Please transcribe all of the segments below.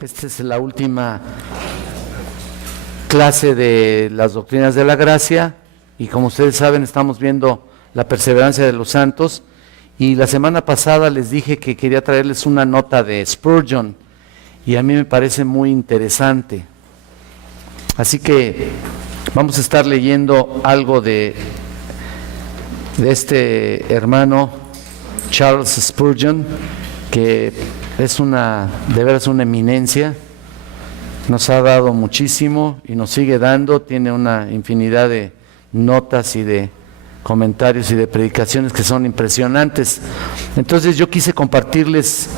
Esta es la última clase de las doctrinas de la gracia y como ustedes saben estamos viendo la perseverancia de los santos y la semana pasada les dije que quería traerles una nota de Spurgeon y a mí me parece muy interesante. Así que vamos a estar leyendo algo de este hermano Charles Spurgeon, que es de veras una eminencia, nos ha dado muchísimo y nos sigue dando, tiene una infinidad de notas y de comentarios y de predicaciones que son impresionantes. Entonces yo quise compartirles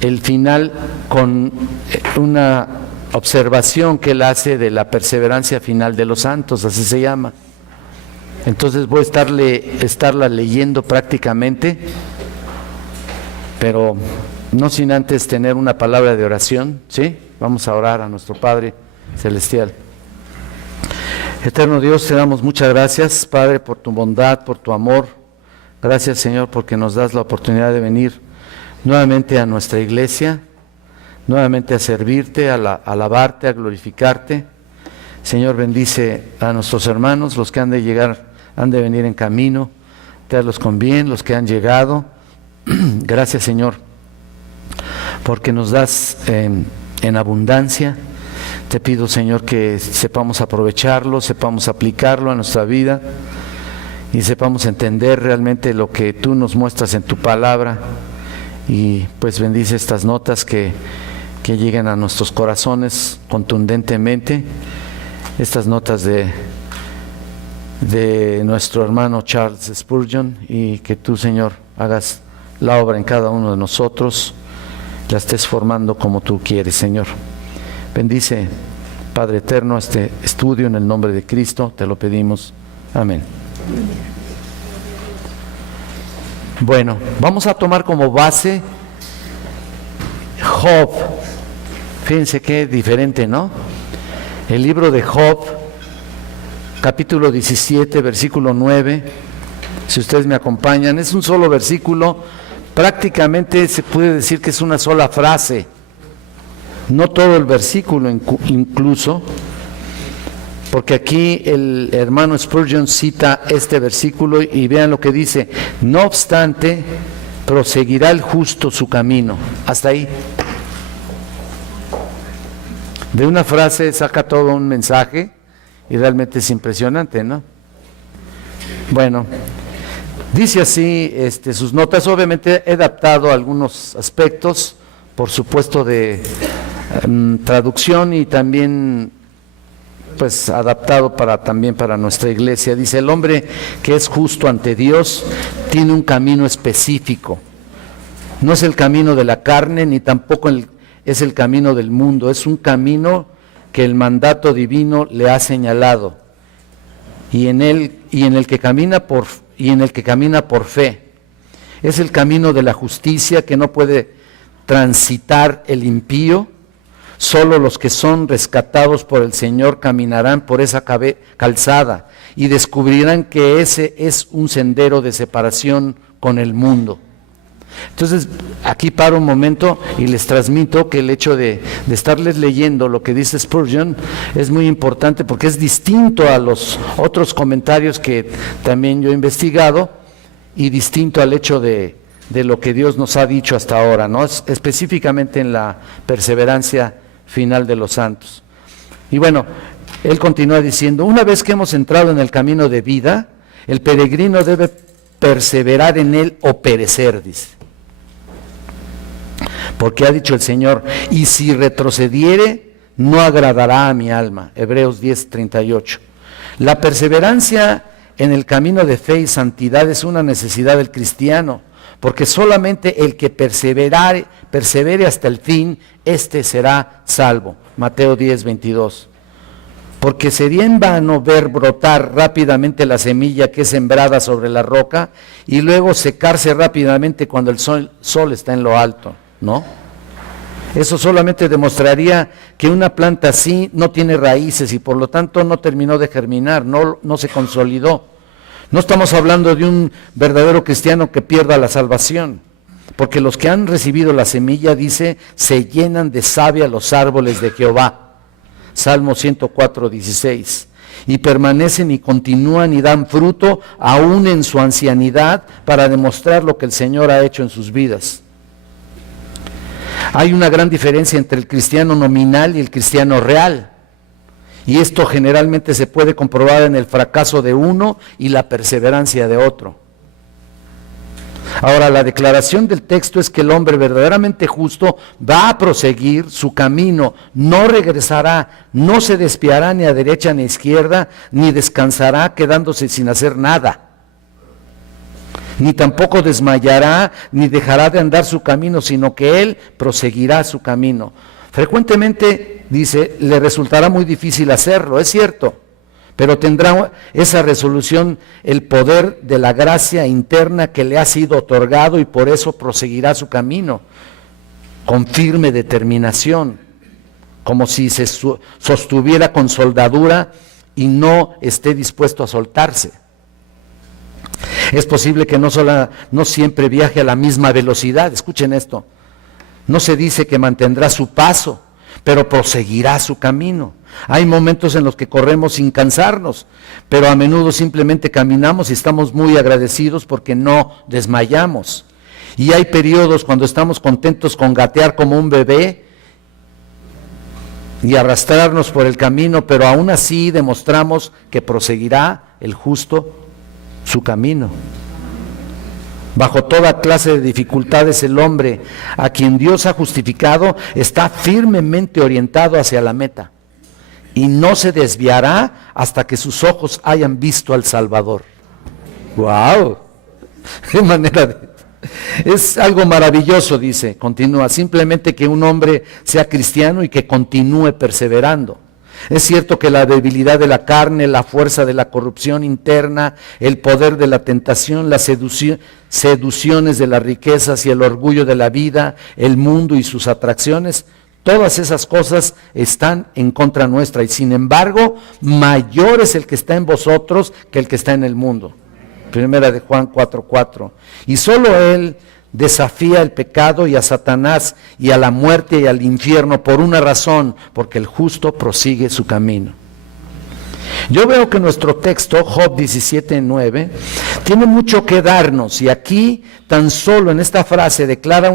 el final con una observación que él hace de la perseverancia final de los santos, así se llama. Entonces voy a estarla leyendo prácticamente, pero no sin antes tener una palabra de oración, ¿sí? Vamos a orar a nuestro Padre Celestial. Eterno Dios, te damos muchas gracias, Padre, por tu bondad, por tu amor. Gracias, Señor, porque nos das la oportunidad de venir nuevamente a nuestra iglesia, nuevamente a servirte, a alabarte, a glorificarte. Señor, bendice a nuestros hermanos, los que han de venir en camino, traerlos con bien, los que han llegado. Gracias, Señor, porque nos das en abundancia. Te pido, Señor, que sepamos aprovecharlo, sepamos aplicarlo a nuestra vida y sepamos entender realmente lo que tú nos muestras en tu palabra. Y pues bendice estas notas que lleguen a nuestros corazones contundentemente, estas notas de nuestro hermano Charles Spurgeon, y que tú, Señor, hagas la obra en cada uno de nosotros, la estés formando como tú quieres, Señor. Bendice, Padre eterno, este estudio en el nombre de Cristo, te lo pedimos. Amén. Bueno, vamos a tomar como base Job. Fíjense qué diferente, ¿no? El libro de Job, capítulo 17, versículo 9. Si ustedes me acompañan, es un solo versículo, prácticamente se puede decir que es una sola frase. No todo el versículo incluso, porque aquí el hermano Spurgeon cita este versículo y vean lo que dice: no obstante, proseguirá el justo su camino. Hasta ahí. De una frase saca todo un mensaje y realmente es impresionante, ¿no? Bueno, dice así sus notas. Obviamente he adaptado algunos aspectos, por supuesto, de traducción y también pues adaptado también para nuestra iglesia. Dice: el hombre que es justo ante Dios tiene un camino específico. No es el camino de la carne, ni tampoco es el camino del mundo. Es un camino que el mandato divino le ha señalado, y en el que camina por fe. Es el camino de la justicia que no puede transitar el impío. Solo los que son rescatados por el Señor caminarán por esa calzada y descubrirán que ese es un sendero de separación con el mundo. Entonces, aquí paro un momento y les transmito que el hecho de estarles leyendo lo que dice Spurgeon es muy importante, porque es distinto a los otros comentarios que también yo he investigado y distinto al hecho de lo que Dios nos ha dicho hasta ahora, ¿no? Específicamente en la perseverancia final de los santos. Y bueno, él continúa diciendo: una vez que hemos entrado en el camino de vida, el peregrino debe perseverar en él o perecer, dice. Porque ha dicho el Señor: y si retrocediere, no agradará a mi alma. Hebreos 10:38. La perseverancia en el camino de fe y santidad es una necesidad del cristiano, porque solamente el que persevere hasta el fin, éste será salvo. Mateo 10:22. Porque sería en vano ver brotar rápidamente la semilla que es sembrada sobre la roca y luego secarse rápidamente cuando el sol está en lo alto, ¿no? Eso solamente demostraría que una planta así no tiene raíces y por lo tanto no terminó de germinar, no se consolidó. No estamos hablando de un verdadero cristiano que pierda la salvación. porque los que han recibido la semilla, dice, se llenan de savia los árboles de Jehová. Salmo 104, 16. Y permanecen y continúan y dan fruto aún en su ancianidad para demostrar lo que el Señor ha hecho en sus vidas. Hay una gran diferencia entre el cristiano nominal y el cristiano real. Y esto generalmente se puede comprobar en el fracaso de uno y la perseverancia de otro. Ahora, la declaración del texto es que el hombre verdaderamente justo va a proseguir su camino, no regresará, no se desviará ni a derecha ni a izquierda, ni descansará quedándose sin hacer nada, ni tampoco desmayará, ni dejará de andar su camino, sino que él proseguirá su camino. Frecuentemente, dice, le resultará muy difícil hacerlo, es cierto, pero tendrá esa resolución el poder de la gracia interna que le ha sido otorgado y por eso proseguirá su camino con firme determinación, como si se sostuviera con soldadura y no esté dispuesto a soltarse. Es posible que no siempre viaje a la misma velocidad, escuchen esto, no se dice que mantendrá su paso, pero proseguirá su camino. Hay momentos en los que corremos sin cansarnos, pero a menudo simplemente caminamos y estamos muy agradecidos porque no desmayamos. Y hay periodos cuando estamos contentos con gatear como un bebé y arrastrarnos por el camino, pero aún así demostramos que proseguirá el justo su camino. Bajo toda clase de dificultades, el hombre a quien Dios ha justificado está firmemente orientado hacia la meta y no se desviará hasta que sus ojos hayan visto al Salvador. ¡Wow! ¡Qué manera de... Es algo maravilloso, dice, continúa, simplemente que un hombre sea cristiano y que continúe perseverando. Es cierto que la debilidad de la carne, la fuerza de la corrupción interna, el poder de la tentación, las seducciones de las riquezas y el orgullo de la vida, el mundo y sus atracciones, todas esas cosas están en contra nuestra y sin embargo, mayor es el que está en vosotros que el que está en el mundo. Primera de Juan 4:4. Y solo Él desafía el pecado y a Satanás y a la muerte y al infierno por una razón, porque el justo prosigue su camino. Yo veo que nuestro texto, Job 17:9, tiene mucho que darnos y aquí tan solo en esta frase declara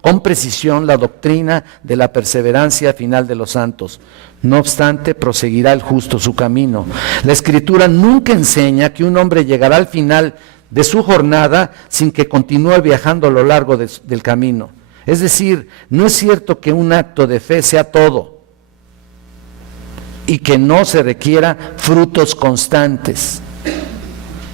con precisión la doctrina de la perseverancia final de los santos. No obstante, proseguirá el justo su camino. La Escritura nunca enseña que un hombre llegará al final de su jornada sin que continúe viajando a lo largo del camino. Es decir, no es cierto que un acto de fe sea todo y que no se requiera frutos constantes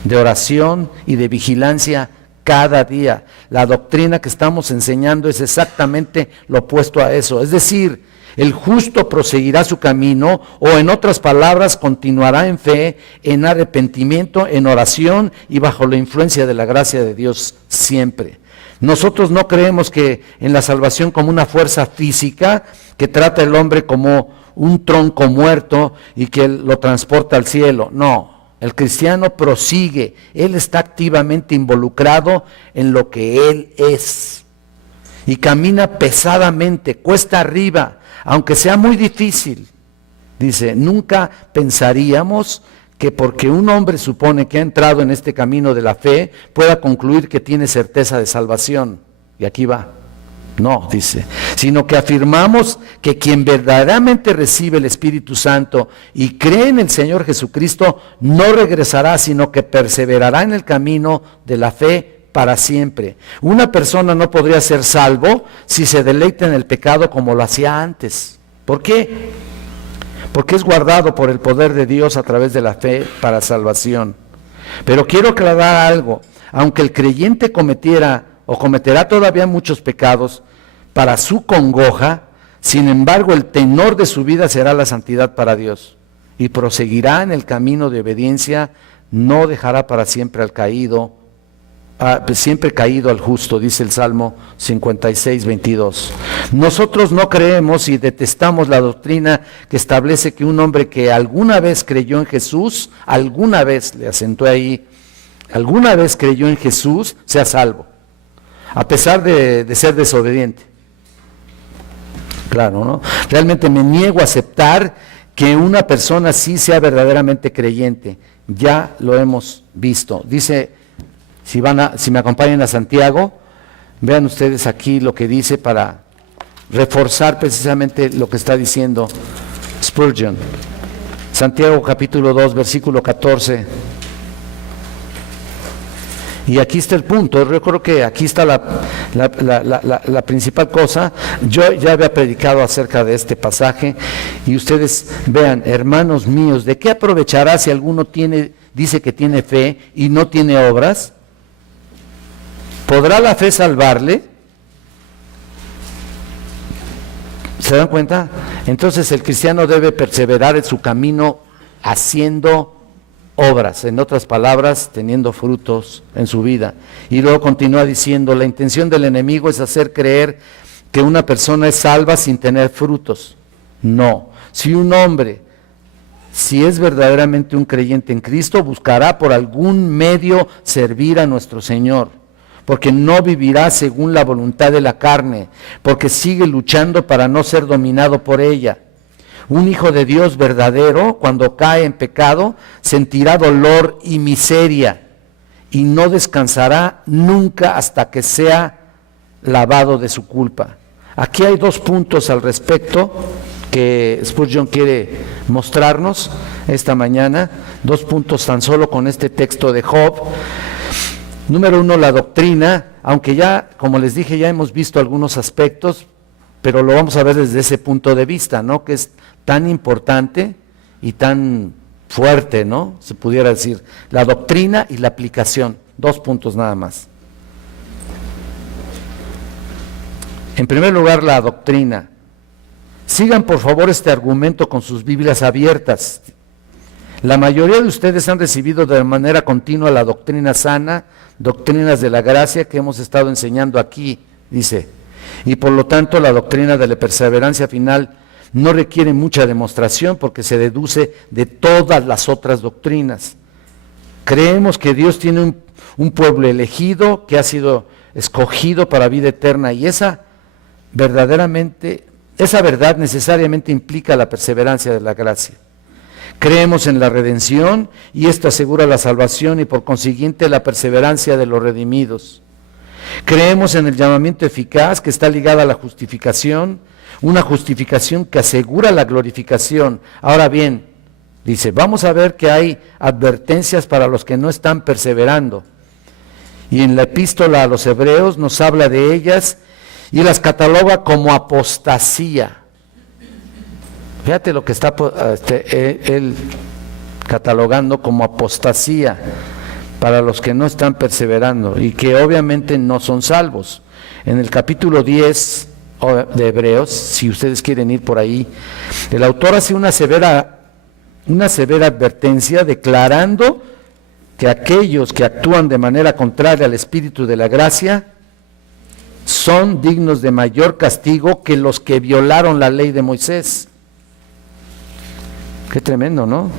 de oración y de vigilancia cada día. La doctrina que estamos enseñando es exactamente lo opuesto a eso. Es decir, el justo proseguirá su camino, o en otras palabras, continuará en fe, en arrepentimiento, en oración y bajo la influencia de la gracia de Dios siempre. Nosotros no creemos que en la salvación como una fuerza física que trata al hombre como un tronco muerto y que lo transporta al cielo. No, el cristiano prosigue, él está activamente involucrado en lo que él es y camina pesadamente, cuesta arriba, aunque sea muy difícil. Dice, nunca pensaríamos que porque un hombre supone que ha entrado en este camino de la fe, pueda concluir que tiene certeza de salvación. Y aquí va. No, dice, sino que afirmamos que quien verdaderamente recibe el Espíritu Santo y cree en el Señor Jesucristo, no regresará, sino que perseverará en el camino de la fe para siempre. Una persona no podría ser salvo si se deleita en el pecado como lo hacía antes. ¿Por qué? Porque es guardado por el poder de Dios a través de la fe para salvación. Pero quiero aclarar algo, aunque el creyente cometiera o cometerá todavía muchos pecados para su congoja, sin embargo el tenor de su vida será la santidad para Dios y proseguirá en el camino de obediencia, no dejará para siempre al caído, siempre caído al justo, dice el Salmo 56:22. Nosotros no creemos y detestamos la doctrina que establece que un hombre que alguna vez creyó en Jesús, alguna vez, le acentué ahí, alguna vez creyó en Jesús, sea salvo. a pesar de ser desobediente. Claro, ¿no? Realmente me niego a aceptar que una persona sí sea verdaderamente creyente. Ya lo hemos visto. Dice, si me acompañan a Santiago, vean ustedes aquí lo que dice para reforzar precisamente lo que está diciendo Spurgeon. Santiago capítulo 2, versículo 14. Y aquí está el punto. Yo creo que aquí está la principal cosa. Yo ya había predicado acerca de este pasaje y ustedes vean, hermanos míos, ¿de qué aprovechará si alguno dice que tiene fe y no tiene obras? ¿Podrá la fe salvarle? ¿Se dan cuenta? Entonces el cristiano debe perseverar en su camino haciendo obras, en otras palabras, teniendo frutos en su vida. Y luego continúa diciendo, la intención del enemigo es hacer creer que una persona es salva sin tener frutos. No, si un hombre, si es verdaderamente un creyente en Cristo, buscará por algún medio servir a nuestro Señor, porque no vivirá según la voluntad de la carne, porque sigue luchando para no ser dominado por ella. Un hijo de Dios verdadero, cuando cae en pecado, sentirá dolor y miseria y no descansará nunca hasta que sea lavado de su culpa. Aquí hay 2 puntos al respecto que Spurgeon quiere mostrarnos esta mañana, 2 puntos tan solo con este texto de Job. Número 1, la doctrina, aunque ya, como les dije, ya hemos visto algunos aspectos, pero lo vamos a ver desde ese punto de vista, ¿no? Que es tan importante y tan fuerte, ¿no? Se pudiera decir, la doctrina y la aplicación, 2 puntos nada más. En primer lugar, la doctrina. Sigan por favor este argumento con sus Biblias abiertas. La mayoría de ustedes han recibido de manera continua la doctrina sana, doctrinas de la gracia que hemos estado enseñando aquí, dice, y por lo tanto la doctrina de la perseverancia final no requiere mucha demostración porque se deduce de todas las otras doctrinas. Creemos que Dios tiene un pueblo elegido que ha sido escogido para vida eterna y esa verdad necesariamente implica la perseverancia de la gracia. Creemos en la redención y esto asegura la salvación y por consiguiente la perseverancia de los redimidos. Creemos en el llamamiento eficaz que está ligado a la justificación, una justificación que asegura la glorificación. Ahora bien, dice, vamos a ver que hay advertencias para los que no están perseverando. Y en la epístola a los Hebreos nos habla de ellas y las cataloga como apostasía. Fíjate lo que está él catalogando como apostasía para los que no están perseverando y que obviamente no son salvos. En el capítulo 10 de Hebreos, si ustedes quieren ir por ahí, el autor hace una severa advertencia declarando que aquellos que actúan de manera contraria al espíritu de la gracia son dignos de mayor castigo que los que violaron la ley de Moisés. Qué tremendo, ¿no?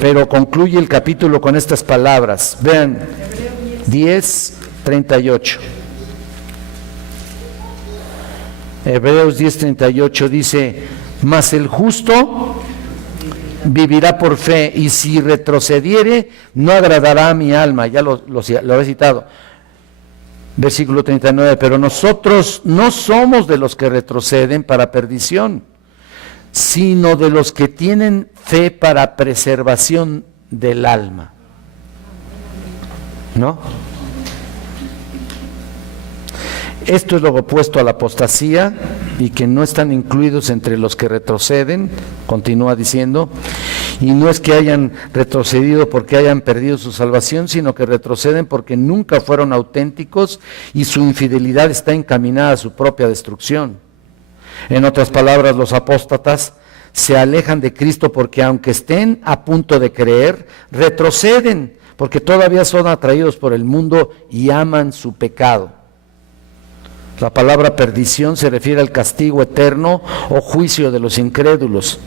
Pero concluye el capítulo con estas palabras. Vean, 10:38. Hebreos 10:38 dice, mas el justo vivirá por fe, y si retrocediere, no agradará a mi alma. Ya lo he citado. Versículo 39, pero nosotros no somos de los que retroceden para perdición, sino de los que tienen fe para preservación del alma. ¿No? Esto es lo opuesto a la apostasía y que no están incluidos entre los que retroceden, continúa diciendo, y no es que hayan retrocedido porque hayan perdido su salvación, sino que retroceden porque nunca fueron auténticos y su infidelidad está encaminada a su propia destrucción. En otras palabras, los apóstatas se alejan de Cristo porque aunque estén a punto de creer, retroceden porque todavía son atraídos por el mundo y aman su pecado. La palabra perdición se refiere al castigo eterno o juicio de los incrédulos.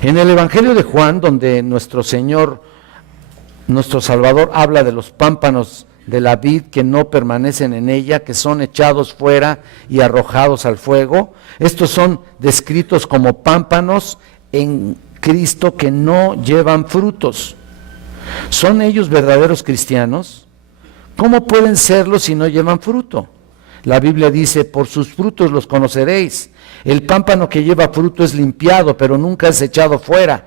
En el Evangelio de Juan, donde nuestro Señor, nuestro Salvador, habla de los pámpanos de la vid que no permanecen en ella, que son echados fuera y arrojados al fuego. Estos son descritos como pámpanos en Cristo que no llevan frutos. ¿Son ellos verdaderos cristianos? ¿Cómo pueden serlo si no llevan fruto? La Biblia dice, por sus frutos los conoceréis. El pámpano que lleva fruto es limpiado, pero nunca es echado fuera.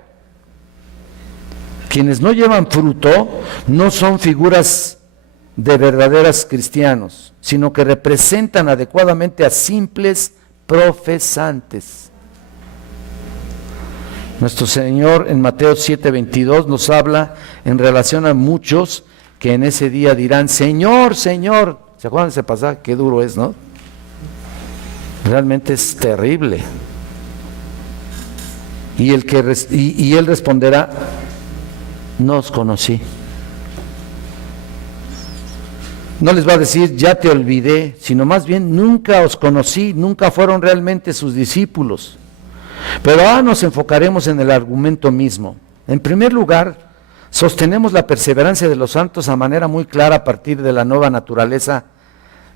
Quienes no llevan fruto no son figuras de verdaderos cristianos, sino que representan adecuadamente a simples profesantes. Nuestro Señor en Mateo 7:22 nos habla en relación a muchos que en ese día dirán, Señor, Señor. ¿Se acuerdan de ese pasaje? Qué duro es, ¿no? Realmente es terrible. Y él responderá, no os conocí. No les va a decir, ya te olvidé, sino más bien, nunca os conocí, nunca fueron realmente sus discípulos. Pero ahora nos enfocaremos en el argumento mismo. En primer lugar, sostenemos la perseverancia de los santos a manera muy clara a partir de la nueva naturaleza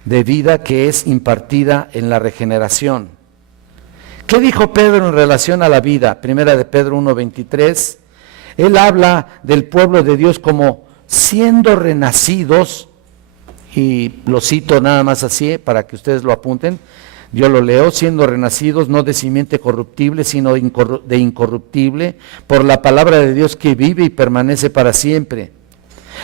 de vida que es impartida en la regeneración. ¿Qué dijo Pedro en relación a la vida? Primera de Pedro 1:23. Él habla del pueblo de Dios como siendo renacidos, y lo cito nada más así para que ustedes lo apunten, yo lo leo, siendo renacidos no de simiente corruptible, sino de incorruptible, por la palabra de Dios que vive y permanece para siempre.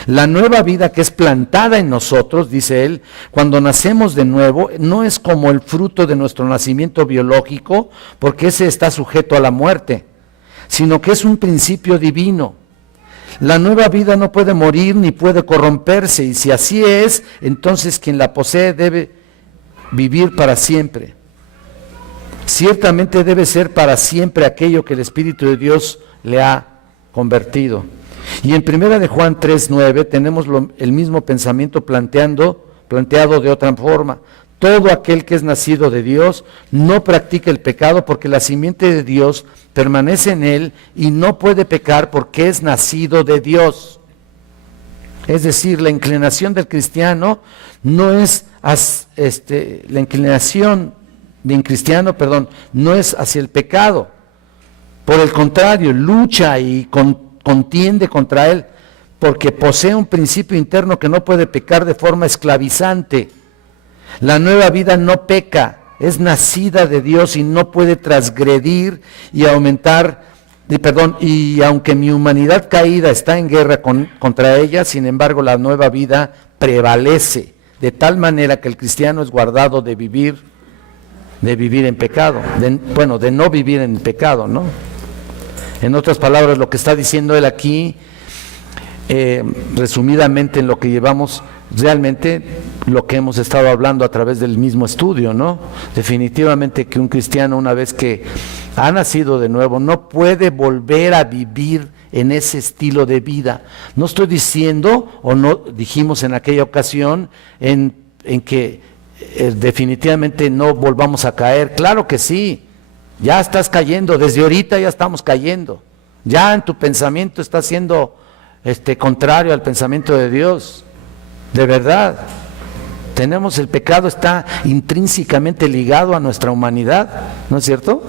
La nueva vida que es plantada en nosotros, dice él, cuando nacemos de nuevo, no es como el fruto de nuestro nacimiento biológico, porque ese está sujeto a la muerte, sino que es un principio divino. La nueva vida no puede morir ni puede corromperse, y si así es, entonces quien la posee debe vivir para siempre. Ciertamente debe ser para siempre aquello que el Espíritu de Dios le ha convertido. Y en 1 de Juan 3:9 tenemos el mismo pensamiento planteado de otra forma. Todo aquel que es nacido de Dios no practica el pecado porque la simiente de Dios permanece en él y no puede pecar porque es nacido de Dios. Es decir, la inclinación del cristiano no es la inclinación de un cristiano, no es hacia el pecado. Por el contrario, lucha y contiende contra él porque posee un principio interno que no puede pecar de forma esclavizante. La nueva vida no peca, es nacida de Dios y no puede transgredir y y aunque mi humanidad caída está en guerra contra ella, sin embargo la nueva vida prevalece, de tal manera que el cristiano es guardado de vivir en pecado, de no vivir en pecado, ¿no? En otras palabras, lo que está diciendo él aquí, resumidamente en lo que llevamos, realmente lo que hemos estado hablando a través del mismo estudio, ¿no? Definitivamente que un cristiano, una vez que ha nacido de nuevo, no puede volver a vivir en ese estilo de vida. No estoy diciendo, o no dijimos en aquella ocasión, en que definitivamente no volvamos a caer. Claro que sí, ya estás cayendo, desde ahorita ya estamos cayendo. Ya en tu pensamiento está siendo contrario al pensamiento de Dios. De verdad, el pecado está intrínsecamente ligado a nuestra humanidad, ¿no es cierto?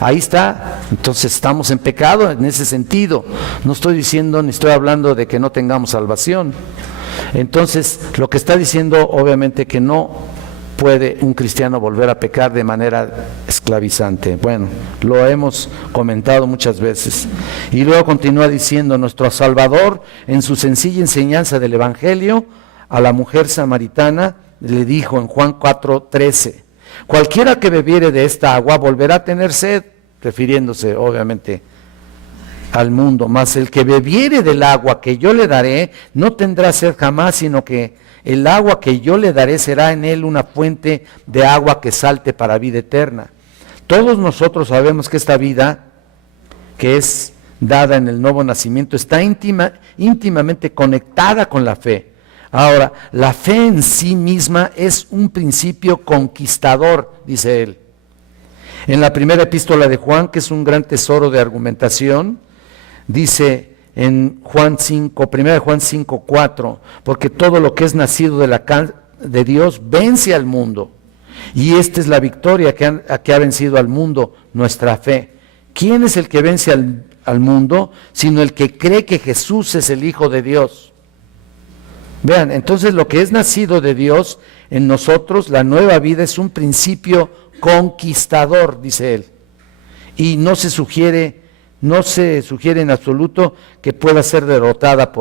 Ahí está, entonces estamos en pecado en ese sentido. No estoy diciendo ni estoy hablando de que no tengamos salvación. Entonces, lo que está diciendo obviamente que no puede un cristiano volver a pecar de manera esclavizante. Bueno, lo hemos comentado muchas veces. Y luego continúa diciendo, nuestro Salvador, en su sencilla enseñanza del Evangelio, a la mujer samaritana, le dijo en Juan 4:13, cualquiera que bebiere de esta agua volverá a tener sed, refiriéndose obviamente al mundo, mas el que bebiere del agua que yo le daré, no tendrá sed jamás, sino que el agua que yo le daré será en él una fuente de agua que salte para vida eterna. Todos nosotros sabemos que esta vida que es dada en el nuevo nacimiento está íntimamente conectada con la fe. Ahora, la fe en sí misma es un principio conquistador, dice él. En la primera epístola de Juan, que es un gran tesoro de argumentación, dice en Juan 5, 1 Juan 5:4, porque todo lo que es nacido de Dios vence al mundo. Y esta es la victoria que ha vencido al mundo, nuestra fe. ¿Quién es el que vence al mundo? Sino el que cree que Jesús es el Hijo de Dios. Vean, entonces lo que es nacido de Dios en nosotros, la nueva vida, es un principio conquistador, dice él. Y no se sugiere en absoluto que pueda ser derrotada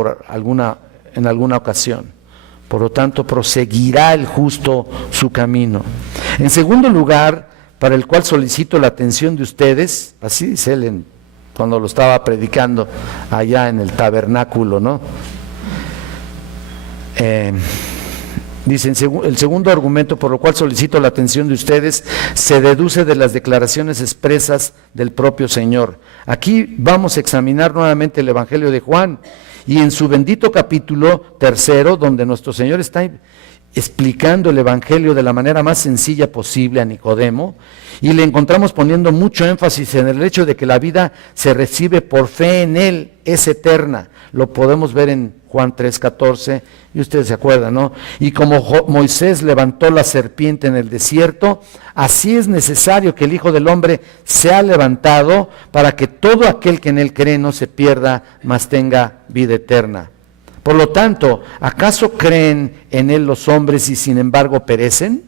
en alguna ocasión. Por lo tanto, proseguirá el justo su camino. En segundo lugar, para el cual solicito la atención de ustedes, así dice él cuando lo estaba predicando allá en el tabernáculo, ¿no? Dice, el segundo argumento por lo cual solicito la atención de ustedes se deduce de las declaraciones expresas del propio Señor. Aquí vamos a examinar nuevamente el Evangelio de Juan, y en su bendito capítulo 3, donde nuestro Señor está explicando el Evangelio de la manera más sencilla posible a Nicodemo, y le encontramos poniendo mucho énfasis en el hecho de que la vida se recibe por fe en Él, es eterna. Lo podemos ver en Juan 3:14, y ustedes se acuerdan, ¿no? Y como Moisés levantó la serpiente en el desierto, así es necesario que el Hijo del Hombre sea levantado para que todo aquel que en Él cree no se pierda, mas tenga vida eterna. Por lo tanto, ¿acaso creen en Él los hombres y sin embargo perecen?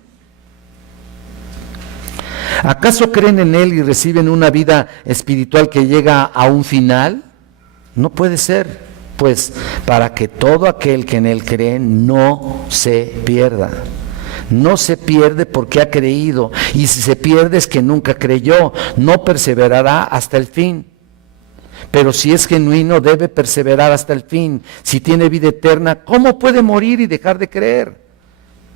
¿Acaso creen en Él y reciben una vida espiritual que llega a un final? No puede ser. Pues para que todo aquel que en Él cree no se pierda. No se pierde porque ha creído, y si se pierde es que nunca creyó, no perseverará hasta el fin. Pero si es genuino debe perseverar hasta el fin. Si tiene vida eterna, ¿cómo puede morir y dejar de creer?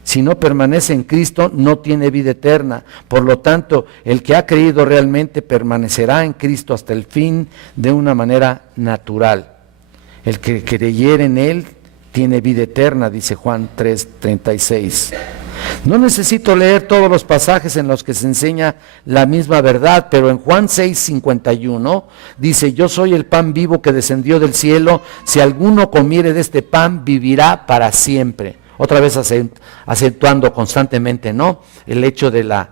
Si no permanece en Cristo, no tiene vida eterna. Por lo tanto, el que ha creído realmente permanecerá en Cristo hasta el fin de una manera natural. El que creyere en Él tiene vida eterna, dice Juan 3:36. No necesito leer todos los pasajes en los que se enseña la misma verdad, pero en Juan 6:51 dice, yo soy el pan vivo que descendió del cielo, si alguno comiere de este pan, vivirá para siempre. Otra vez acentuando constantemente, ¿no? El hecho de la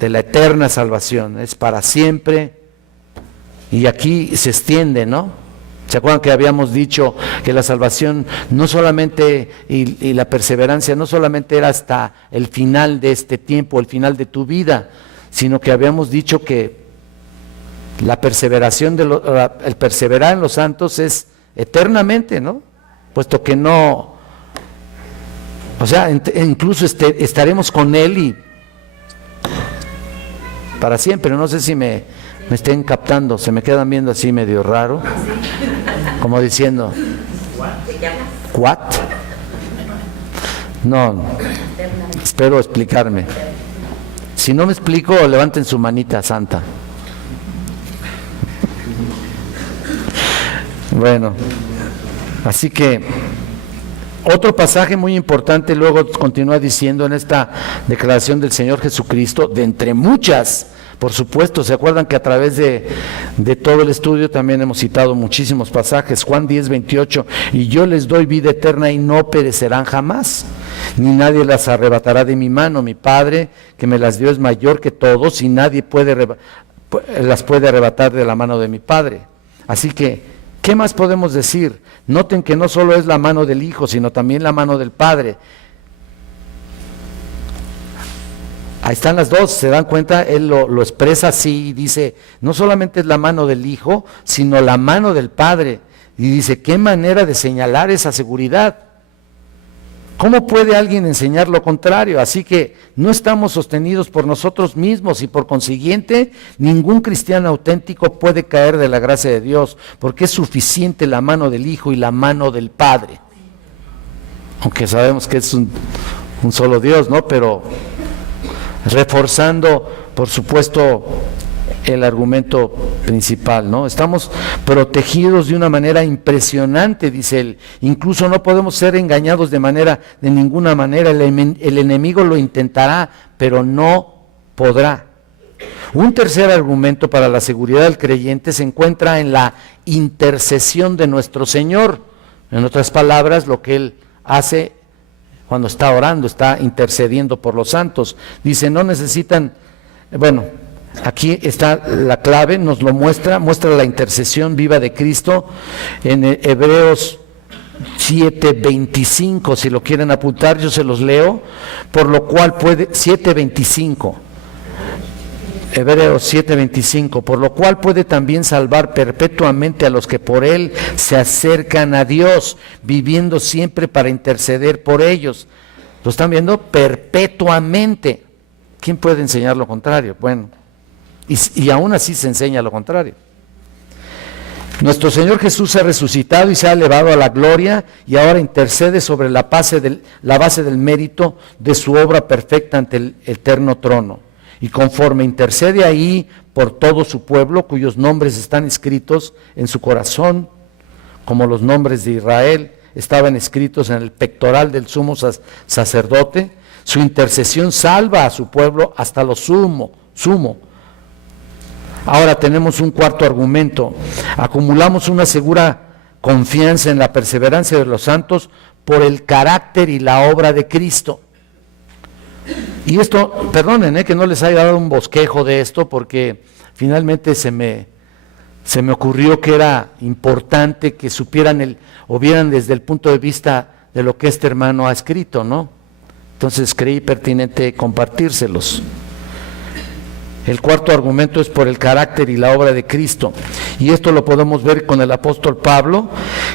eterna salvación, es para siempre, y aquí se extiende, ¿no? ¿Se acuerdan que habíamos dicho que la salvación no solamente, y la perseverancia no solamente era hasta el final de este tiempo, el final de tu vida, sino que habíamos dicho que la perseveración, el perseverar en los santos es eternamente, ¿no? Puesto que no, o sea, incluso estaremos con Él y para siempre. No sé si me estén captando, se me quedan viendo así medio raro, como diciendo, ¿what? No, espero explicarme. Si no me explico, levanten su manita santa. Bueno, así que otro pasaje muy importante luego continúa diciendo en esta declaración del Señor Jesucristo, de entre muchas. Por supuesto, ¿se acuerdan que a través de todo el estudio también hemos citado muchísimos pasajes? Juan 10:28, y yo les doy vida eterna y no perecerán jamás, ni nadie las arrebatará de mi mano. Mi Padre que me las dio es mayor que todos y nadie las puede arrebatar de la mano de mi Padre. Así que, ¿qué más podemos decir? Noten que no solo es la mano del Hijo, sino también la mano del Padre. Ahí están las dos, ¿se dan cuenta? Él lo expresa así y dice, no solamente es la mano del Hijo, sino la mano del Padre. Y dice, ¿qué manera de señalar esa seguridad? ¿Cómo puede alguien enseñar lo contrario? Así que no estamos sostenidos por nosotros mismos y por consiguiente ningún cristiano auténtico puede caer de la gracia de Dios, porque es suficiente la mano del Hijo y la mano del Padre. Aunque sabemos que es un solo Dios, ¿no? Pero reforzando, por supuesto, el argumento principal, ¿no? Estamos protegidos de una manera impresionante, dice él. Incluso no podemos ser engañados de ninguna manera. El enemigo lo intentará, pero no podrá. Un tercer argumento para la seguridad del creyente se encuentra en la intercesión de nuestro Señor. En otras palabras, lo que Él hace cuando está orando, está intercediendo por los santos. Dice, no necesitan, bueno, aquí está la clave, nos lo muestra la intercesión viva de Cristo en Hebreos 7:25, si lo quieren apuntar, yo se los leo, por lo cual puede, 7:25, Hebreos 7:25, por lo cual puede también salvar perpetuamente a los que por Él se acercan a Dios, viviendo siempre para interceder por ellos. ¿Lo están viendo? Perpetuamente. ¿Quién puede enseñar lo contrario? Bueno, y aún así se enseña lo contrario. Nuestro Señor Jesús se ha resucitado y se ha elevado a la gloria y ahora intercede sobre la base del mérito de su obra perfecta ante el eterno trono. Y conforme intercede ahí por todo su pueblo, cuyos nombres están escritos en su corazón, como los nombres de Israel estaban escritos en el pectoral del sumo sacerdote, su intercesión salva a su pueblo hasta lo sumo. Ahora tenemos un cuarto argumento. Acumulamos una segura confianza en la perseverancia de los santos por el carácter y la obra de Cristo. Y esto, perdonen que no les haya dado un bosquejo de esto, porque finalmente se me ocurrió que era importante que supieran o vieran desde el punto de vista de lo que este hermano ha escrito, ¿no? Entonces creí pertinente compartírselos. El cuarto argumento es por el carácter y la obra de Cristo. Y esto lo podemos ver con el apóstol Pablo,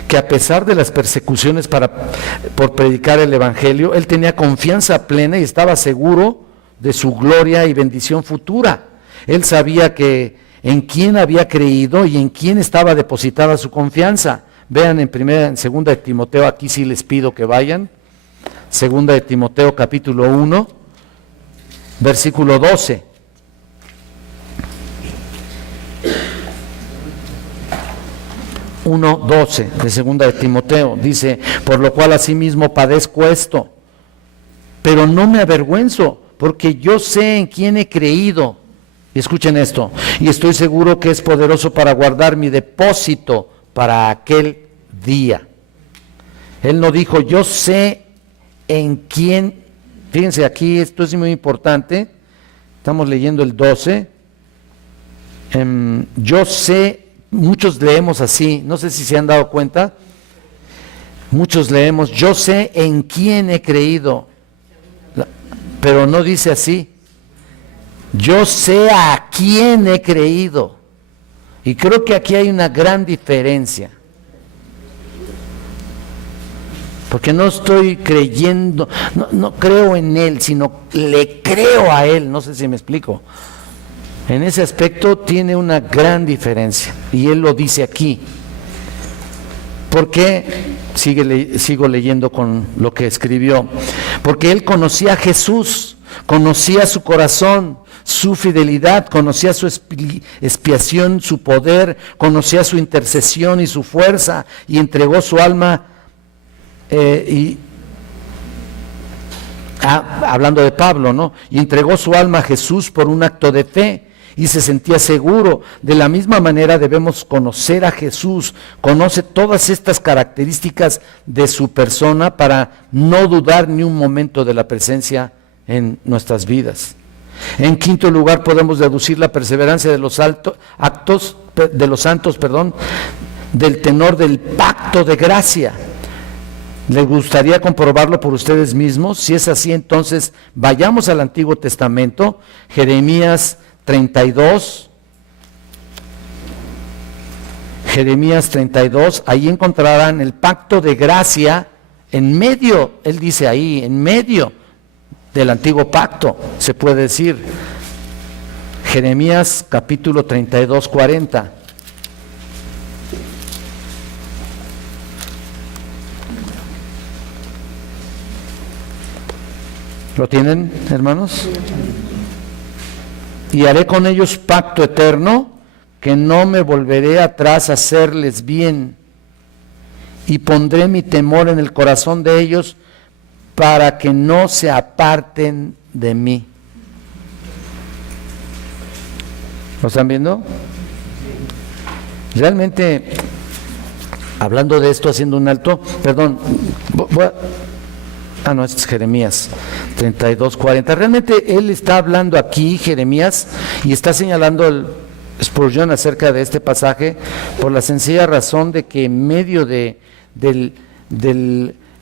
que a pesar de las persecuciones por predicar el Evangelio, él tenía confianza plena y estaba seguro de su gloria y bendición futura. Él sabía que en quién había creído y en quién estaba depositada su confianza. Vean en segunda de Timoteo, aquí sí les pido que vayan. Segunda de Timoteo capítulo 1, versículo 12. 1:12 de segunda de Timoteo, dice, por lo cual asimismo padezco esto, pero no me avergüenzo, porque yo sé en quién he creído, y escuchen esto, y estoy seguro que es poderoso para guardar mi depósito para aquel día. Él no dijo, yo sé en quién, fíjense aquí, esto es muy importante, estamos leyendo el 12, yo sé. Muchos leemos así, no sé si se han dado cuenta, muchos leemos, yo sé en quién he creído, pero no dice así, yo sé a quién he creído, y creo que aquí hay una gran diferencia, porque no estoy creyendo, no creo en Él, sino le creo a Él, no sé si me explico. En ese aspecto tiene una gran diferencia, y él lo dice aquí. ¿Por qué? Sigo leyendo con lo que escribió. Porque él conocía a Jesús, conocía su corazón, su fidelidad, conocía su expiación, su poder, conocía su intercesión y su fuerza, y entregó su alma, hablando de Pablo, ¿no? Y entregó su alma a Jesús por un acto de fe, y se sentía seguro. De la misma manera debemos conocer a Jesús, conoce todas estas características de su persona para no dudar ni un momento de la presencia en nuestras vidas. En quinto lugar, podemos deducir la perseverancia de los santos, del tenor del pacto de gracia. ¿Les gustaría comprobarlo por ustedes mismos? Si es así, entonces vayamos al Antiguo Testamento, Jeremías 32, ahí encontrarán el pacto de gracia en medio, él dice ahí, en medio del antiguo pacto, se puede decir. Jeremías capítulo 32, 40. ¿Lo tienen, hermanos? Y haré con ellos pacto eterno, que no me volveré atrás a hacerles bien, y pondré mi temor en el corazón de ellos para que no se aparten de mí. ¿Lo están viendo? Realmente, hablando de esto, haciendo un alto, perdón, no, este es Jeremías 32:40. Realmente él está hablando aquí, Jeremías, y está señalando el Spurgeon acerca de este pasaje por la sencilla razón de que en medio de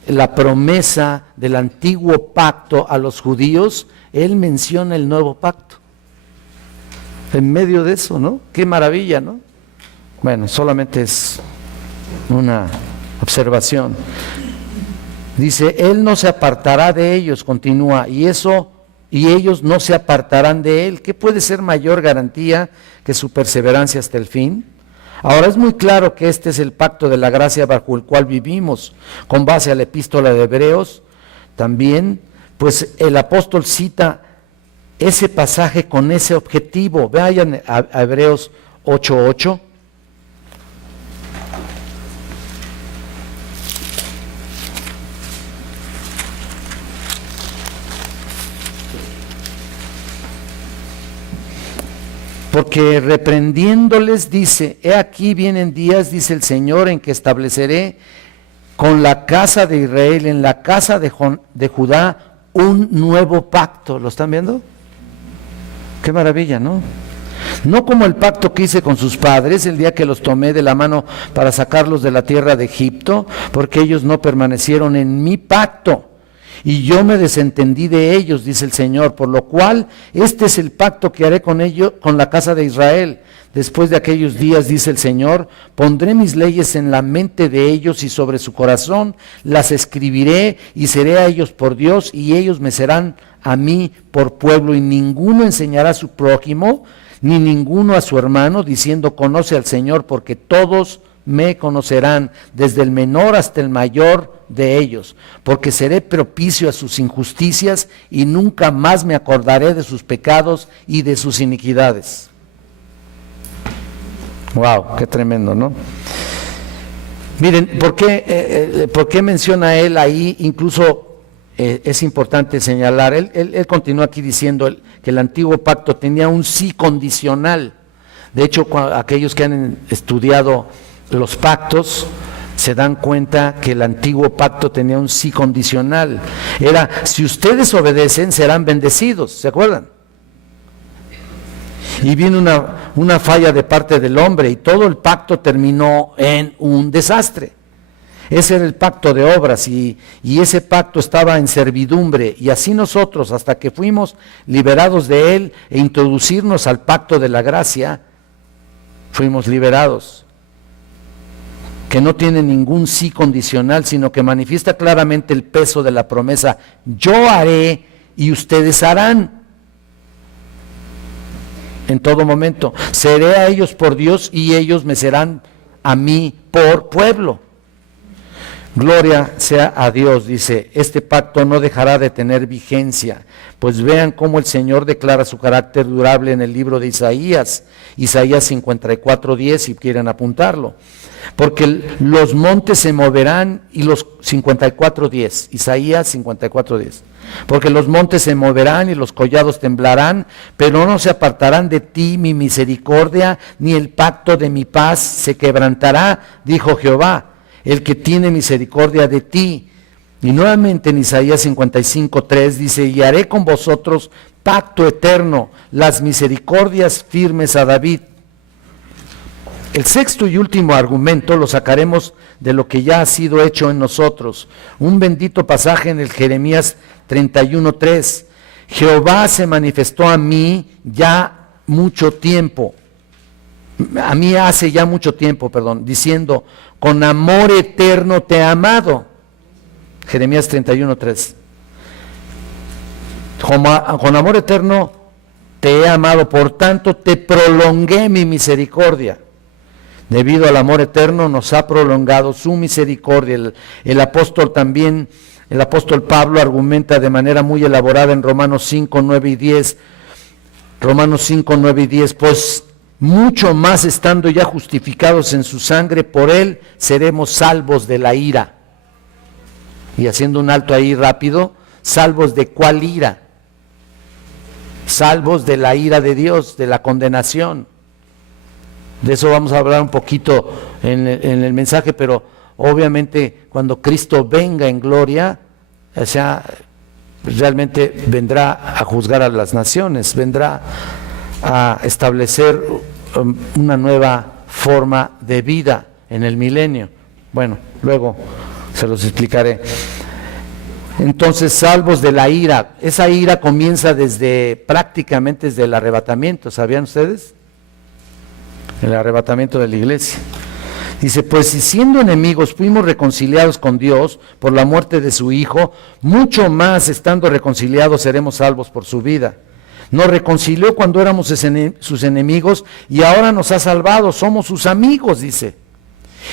la promesa del antiguo pacto a los judíos, él menciona el nuevo pacto. En medio de eso, ¿no? Qué maravilla, ¿no? Bueno, solamente es una observación. Dice, él no se apartará de ellos, continúa, y ellos no se apartarán de él. ¿Qué puede ser mayor garantía que su perseverancia hasta el fin? Ahora es muy claro que este es el pacto de la gracia bajo el cual vivimos, con base a la epístola de Hebreos. También, pues el apóstol cita ese pasaje con ese objetivo. Vayan a Hebreos 8:8. Porque reprendiéndoles dice, he aquí vienen días, dice el Señor, en que estableceré con la casa de Israel, en la casa de Judá, un nuevo pacto. ¿Lo están viendo? Qué maravilla, ¿no? No como el pacto que hice con sus padres el día que los tomé de la mano para sacarlos de la tierra de Egipto, porque ellos no permanecieron en mi pacto. Y yo me desentendí de ellos, dice el Señor, por lo cual este es el pacto que haré con ellos, con la casa de Israel. Después de aquellos días, dice el Señor, pondré mis leyes en la mente de ellos y sobre su corazón las escribiré y seré a ellos por Dios y ellos me serán a mí por pueblo, y ninguno enseñará a su prójimo, ni ninguno a su hermano, diciendo conoce al Señor, porque todos me conocerán, desde el menor hasta el mayor de ellos, porque seré propicio a sus injusticias y nunca más me acordaré de sus pecados y de sus iniquidades. Wow, qué tremendo, ¿no? Miren, ¿por qué menciona él ahí? Incluso es importante señalar, él continúa aquí diciendo que el antiguo pacto tenía un sí condicional. De hecho, aquellos que han estudiado los pactos se dan cuenta que el antiguo pacto tenía un sí condicional. Era, si ustedes obedecen, serán bendecidos, ¿se acuerdan? Y vino una falla de parte del hombre y todo el pacto terminó en un desastre. Ese era el pacto de obras y ese pacto estaba en servidumbre, y así nosotros, hasta que fuimos liberados de él e introducirnos al pacto de la gracia, fuimos liberados, que no tiene ningún sí condicional, sino que manifiesta claramente el peso de la promesa: yo haré y ustedes harán. En todo momento, seré a ellos por Dios y ellos me serán a mí por pueblo. Gloria sea a Dios, dice, este pacto no dejará de tener vigencia, pues vean cómo el Señor declara su carácter durable en el libro de Isaías 54:10, si quieren apuntarlo. Porque los montes se moverán y los 54:10, Isaías 54:10. Porque los montes se moverán y los collados temblarán, pero no se apartarán de ti mi misericordia, ni el pacto de mi paz se quebrantará, dijo Jehová, el que tiene misericordia de ti. Y nuevamente en Isaías 55:3 dice, y haré con vosotros pacto eterno, las misericordias firmes a David. El sexto y último argumento lo sacaremos de lo que ya ha sido hecho en nosotros. Un bendito pasaje en el Jeremías 31:3. Jehová se manifestó a mí ya mucho tiempo. A mí hace ya mucho tiempo, diciendo, con amor eterno te he amado. Jeremías 31:3. Con amor eterno te he amado, por tanto te prolongué mi misericordia. Debido al amor eterno nos ha prolongado su misericordia. El apóstol Pablo argumenta de manera muy elaborada en Romanos 5:9 y 10. Romanos 5:9 y 10, pues mucho más estando ya justificados en su sangre, por él seremos salvos de la ira. Y haciendo un alto ahí rápido, ¿salvos de cuál ira? Salvos de la ira de Dios, de la condenación. De eso vamos a hablar un poquito en el mensaje, pero obviamente cuando Cristo venga en gloria, o sea, realmente vendrá a juzgar a las naciones, vendrá a establecer una nueva forma de vida en el milenio. Bueno, luego se los explicaré. Entonces, salvos de la ira. Esa ira comienza prácticamente desde el arrebatamiento, ¿sabían ustedes? El arrebatamiento de la iglesia. Dice, pues si siendo enemigos fuimos reconciliados con Dios por la muerte de su Hijo, mucho más estando reconciliados seremos salvos por su vida. Nos reconcilió cuando éramos sus enemigos y ahora nos ha salvado, somos sus amigos, dice.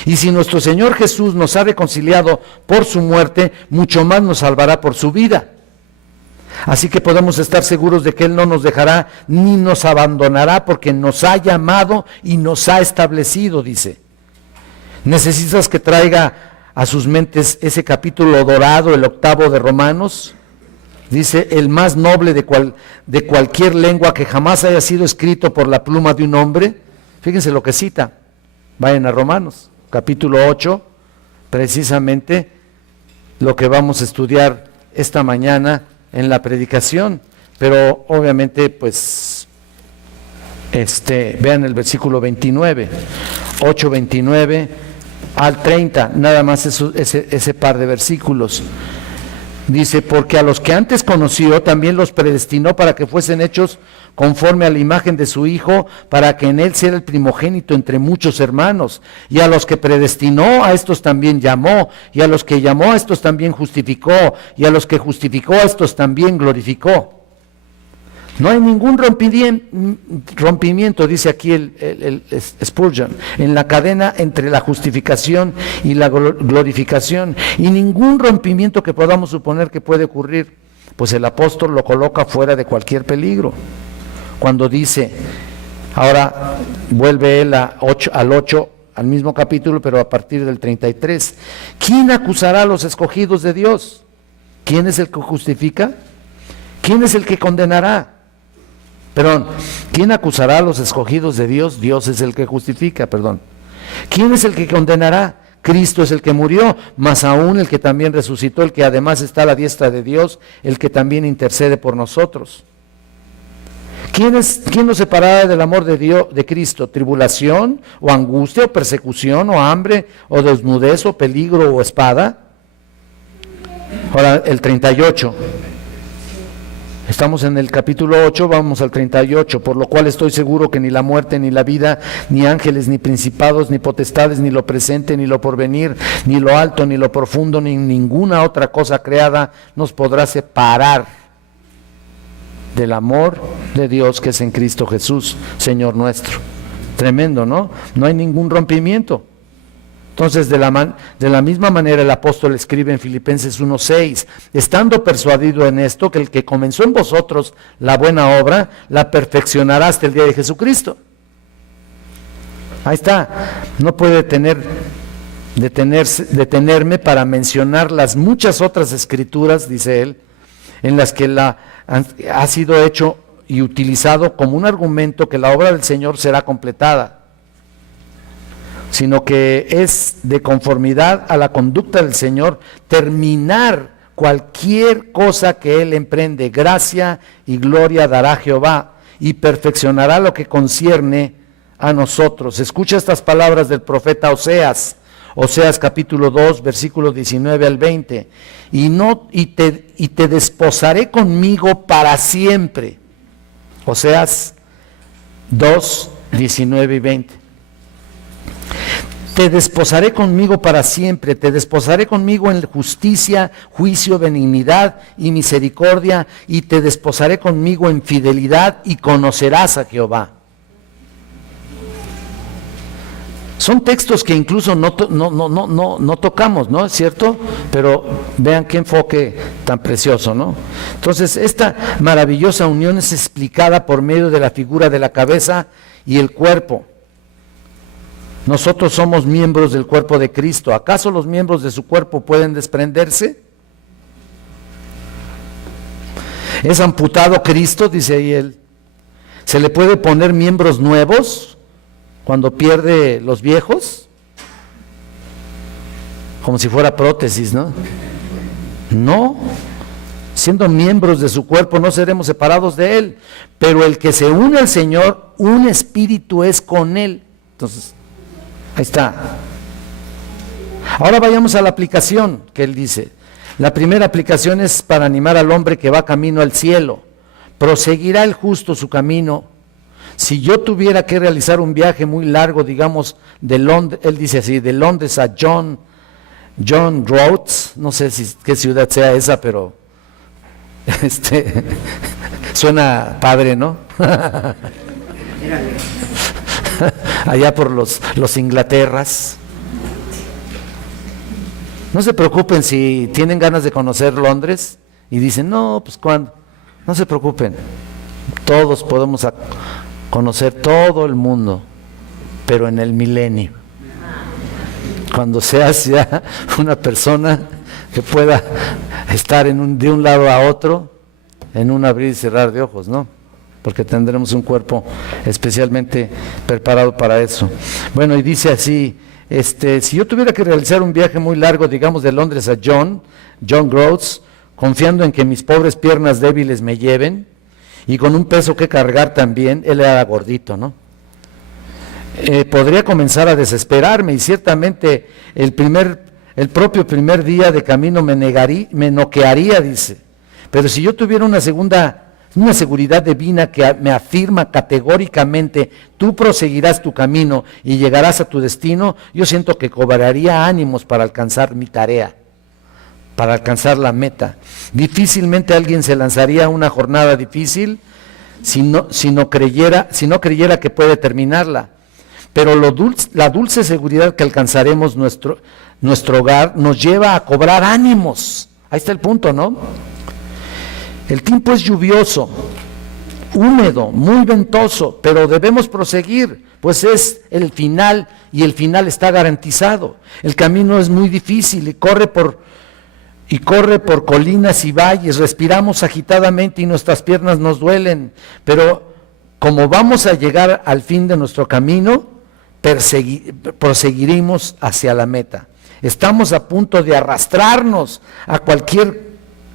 Y si nuestro Señor Jesús nos ha reconciliado por su muerte, mucho más nos salvará por su vida. Así que podemos estar seguros de que Él no nos dejará ni nos abandonará, porque nos ha llamado y nos ha establecido, dice. ¿Necesitas que traiga a sus mentes ese capítulo dorado, el 8 de Romanos? Dice, el más noble de cualquier lengua que jamás haya sido escrito por la pluma de un hombre. Fíjense lo que cita. Vayan a Romanos, capítulo 8, precisamente lo que vamos a estudiar esta mañana en la predicación. Pero obviamente, pues, vean el versículo 29, 8:29 al 30, nada más ese par de versículos. Dice, porque a los que antes conoció también los predestinó para que fuesen hechos conforme a la imagen de su Hijo, para que en él sea el primogénito entre muchos hermanos. Y a los que predestinó, a estos también llamó, y a los que llamó, a estos también justificó, y a los que justificó, a estos también glorificó. No hay ningún rompimiento, dice aquí el Spurgeon, en la cadena entre la justificación y la glorificación, y ningún rompimiento que podamos suponer que puede ocurrir, pues el apóstol lo coloca fuera de cualquier peligro. Cuando dice, ahora vuelve él al 8, al mismo capítulo, pero a partir del 33, ¿quién acusará a los escogidos de Dios? ¿Quién es el que justifica? ¿Quién es el que condenará? Perdón, ¿quién acusará a los escogidos de Dios? Dios es el que justifica, perdón. ¿Quién es el que condenará? Cristo es el que murió, más aún el que también resucitó, el que además está a la diestra de Dios, el que también intercede por nosotros. ¿Quién nos separará del amor de Dios, de Cristo? ¿Tribulación, o angustia, o persecución, o hambre, o desnudez, o peligro, o espada? Ahora, el 38. Estamos en el capítulo 8, vamos al 38, por lo cual estoy seguro que ni la muerte, ni la vida, ni ángeles, ni principados, ni potestades, ni lo presente, ni lo porvenir, ni lo alto, ni lo profundo, ni ninguna otra cosa creada nos podrá separar del amor de Dios que es en Cristo Jesús, Señor nuestro. Tremendo, ¿no? No hay ningún rompimiento. Entonces, de la misma manera el apóstol escribe en Filipenses 1:6, estando persuadido en esto, que el que comenzó en vosotros la buena obra, la perfeccionará hasta el día de Jesucristo. Ahí está, no puede detenerme para mencionar las muchas otras escrituras, dice él, en las que ha sido hecho y utilizado como un argumento que la obra del Señor será completada, sino que es de conformidad a la conducta del Señor terminar cualquier cosa que Él emprende. Gracia y gloria dará Jehová y perfeccionará lo que concierne a nosotros. Escucha estas palabras del profeta Oseas capítulo 2, versículo 19 al 20. Y te desposaré conmigo para siempre. Oseas 2, 19 y 20. Te desposaré conmigo para siempre, te desposaré conmigo en justicia, juicio, benignidad y misericordia, y te desposaré conmigo en fidelidad, y conocerás a Jehová. Son textos que incluso no tocamos, ¿no es cierto? Pero vean qué enfoque tan precioso, ¿no? Entonces, esta maravillosa unión es explicada por medio de la figura de la cabeza y el cuerpo. Nosotros somos miembros del cuerpo de Cristo. ¿Acaso los miembros de su cuerpo pueden desprenderse? ¿Es amputado Cristo? Dice ahí él. ¿Se le puede poner miembros nuevos? cuando pierde los viejos, como si fuera prótesis, ¿no? No, siendo miembros de su cuerpo no seremos separados de él, pero el que se une al Señor, un espíritu es con él. Entonces, ahí está. Ahora vayamos a la aplicación que él dice. La primera aplicación es para animar al hombre que va camino al cielo. Proseguirá el justo su camino. Si yo tuviera que realizar un viaje muy largo, digamos, de Londres, él dice así, de Londres a John Groats, no sé qué ciudad sea esa, pero suena padre, ¿no? Allá por los Inglaterras. No se preocupen si tienen ganas de conocer Londres y dicen, no, pues ¿cuándo? No se preocupen, todos podemos conocer todo el mundo, pero en el milenio. Cuando seas ya una persona que pueda estar de un lado a otro, en un abrir y cerrar de ojos, ¿no? Porque tendremos un cuerpo especialmente preparado para eso. Bueno, y dice así, si yo tuviera que realizar un viaje muy largo, digamos de Londres a John Groats, confiando en que mis pobres piernas débiles me lleven, y con un peso que cargar también, él era gordito, ¿no? Podría comenzar a desesperarme, y ciertamente el propio primer día de camino me noquearía, dice. Pero si yo tuviera una seguridad divina que me afirma categóricamente, tú proseguirás tu camino y llegarás a tu destino, yo siento que cobraría ánimos para alcanzar mi tarea, para alcanzar la meta. Difícilmente alguien se lanzaría a una jornada difícil si no creyera que puede terminarla. Pero la dulce seguridad que alcanzaremos nuestro hogar nos lleva a cobrar ánimos. Ahí está el punto, ¿no? El tiempo es lluvioso, húmedo, muy ventoso, pero debemos proseguir, pues es el final y el final está garantizado. El camino es muy difícil y corre por colinas y valles, respiramos agitadamente y nuestras piernas nos duelen, pero como vamos a llegar al fin de nuestro camino, proseguiremos hacia la meta. Estamos a punto de arrastrarnos a cualquier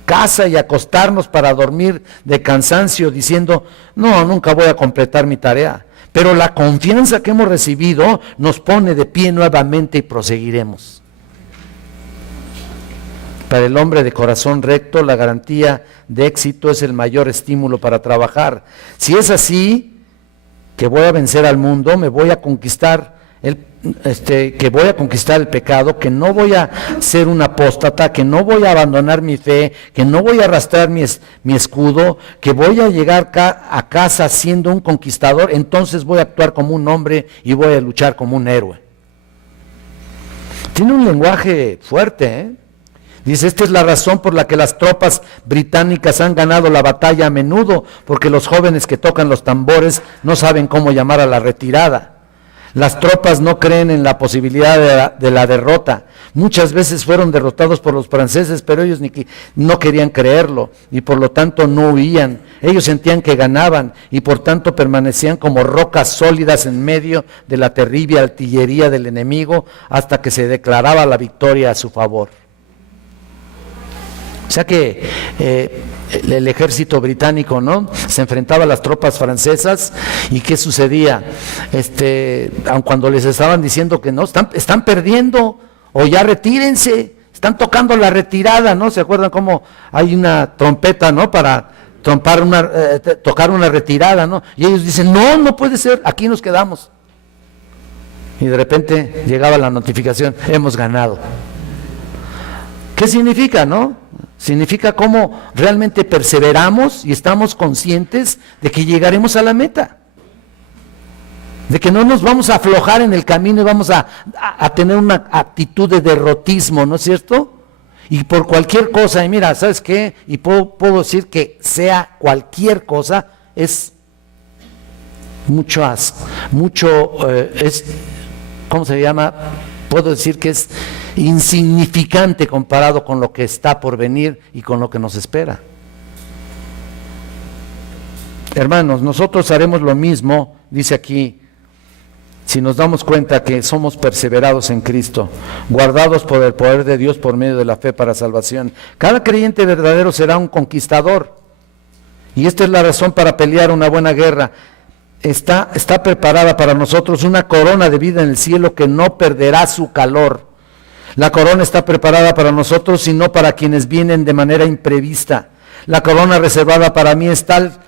casa y acostarnos para dormir de cansancio diciendo, no, nunca voy a completar mi tarea. Pero la confianza que hemos recibido nos pone de pie nuevamente y proseguiremos. Para el hombre de corazón recto, la garantía de éxito es el mayor estímulo para trabajar. Si es así, que voy a vencer al mundo, me voy a conquistar que voy a conquistar el pecado, que no voy a ser un apóstata, que no voy a abandonar mi fe, que no voy a arrastrar mi escudo, que voy a llegar a casa siendo un conquistador, entonces voy a actuar como un hombre y voy a luchar como un héroe. Tiene un lenguaje fuerte, ¿eh? Dice, esta es la razón por la que las tropas británicas han ganado la batalla a menudo, porque los jóvenes que tocan los tambores no saben cómo llamar a la retirada. Las tropas no creen en la posibilidad de la derrota. Muchas veces fueron derrotados por los franceses, pero ellos no querían creerlo y por lo tanto no huían. Ellos sentían que ganaban y por tanto permanecían como rocas sólidas en medio de la terrible artillería del enemigo hasta que se declaraba la victoria a su favor. O sea que el ejército británico, ¿no?, se enfrentaba a las tropas francesas y ¿qué sucedía? Aun cuando les estaban diciendo que no, están perdiendo o ya retírense, están tocando la retirada, ¿no? ¿Se acuerdan cómo hay una trompeta, ¿no?, para tocar una retirada, ¿no? Y ellos dicen, no puede ser, aquí nos quedamos. Y de repente llegaba la notificación, hemos ganado. ¿Qué significa, no? Significa cómo realmente perseveramos y estamos conscientes de que llegaremos a la meta, de que no nos vamos a aflojar en el camino y vamos a tener una actitud de derrotismo, ¿no es cierto? Y por cualquier cosa, y mira, ¿sabes qué? Y puedo decir que sea cualquier cosa, es mucho ¿cómo se llama? Puedo decir que es insignificante comparado con lo que está por venir y con lo que nos espera. Hermanos, nosotros haremos lo mismo, dice aquí, si nos damos cuenta que somos perseverados en Cristo, guardados por el poder de Dios por medio de la fe para salvación. Cada creyente verdadero será un conquistador. Y esta es la razón para pelear una buena guerra. Está preparada para nosotros una corona de vida en el cielo que no perderá su calor. La corona está preparada para nosotros y no para quienes vienen de manera imprevista. La corona reservada para mí es tal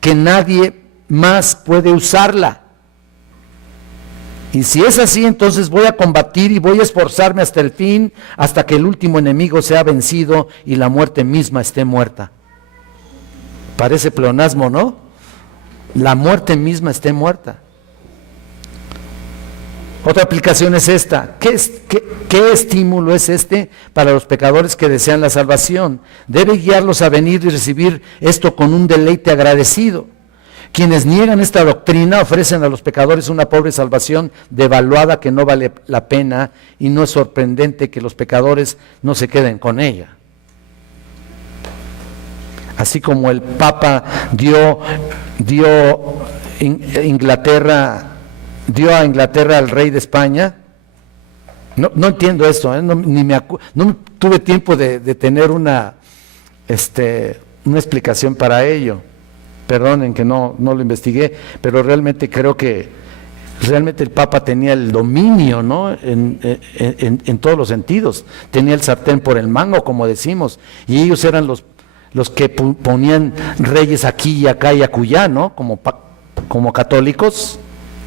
que nadie más puede usarla. Y si es así, entonces voy a combatir y voy a esforzarme hasta el fin, hasta que el último enemigo sea vencido y la muerte misma esté muerta. Parece pleonasmo, ¿no? La muerte misma esté muerta. Otra aplicación es esta. ¿Qué estímulo es este para los pecadores que desean la salvación? Debe guiarlos a venir y recibir esto con un deleite agradecido. Quienes niegan esta doctrina ofrecen a los pecadores una pobre salvación devaluada que no vale la pena, y no es sorprendente que los pecadores no se queden con ella. Así como el Papa dio a Inglaterra al rey de España. No entiendo esto, no tuve tiempo de tener una explicación para ello. Perdonen que no lo investigué, pero realmente creo que realmente el Papa tenía el dominio, ¿no? en todos los sentidos. Tenía el sartén por el mango, como decimos, y ellos eran los que ponían reyes aquí y acá y acullá, ¿no? Como católicos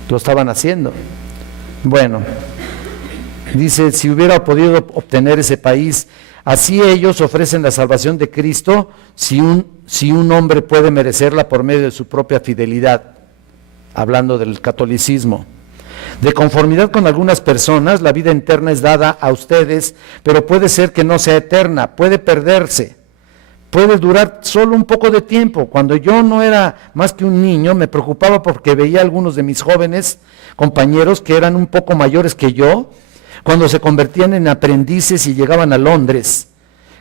lo estaban haciendo. Bueno, dice, si hubiera podido obtener ese país, así ellos ofrecen la salvación de Cristo si un hombre puede merecerla por medio de su propia fidelidad, hablando del catolicismo. De conformidad con algunas personas, la vida eterna es dada a ustedes, pero puede ser que no sea eterna, puede perderse, puede durar solo un poco de tiempo. Cuando yo no era más que un niño, me preocupaba porque veía a algunos de mis jóvenes compañeros que eran un poco mayores que yo, cuando se convertían en aprendices y llegaban a Londres,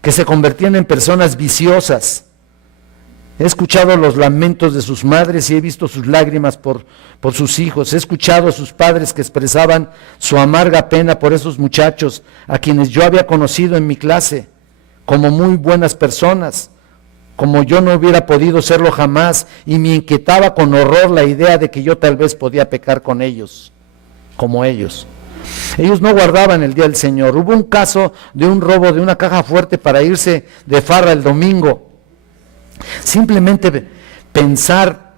que se convertían en personas viciosas. He escuchado los lamentos de sus madres y he visto sus lágrimas por sus hijos. He escuchado a sus padres que expresaban su amarga pena por esos muchachos a quienes yo había conocido en mi clase como muy buenas personas, como yo no hubiera podido serlo jamás, y me inquietaba con horror la idea de que yo tal vez podía pecar con ellos, como ellos. Ellos no guardaban el día del Señor. Hubo un caso de un robo de una caja fuerte para irse de farra el domingo. Simplemente pensar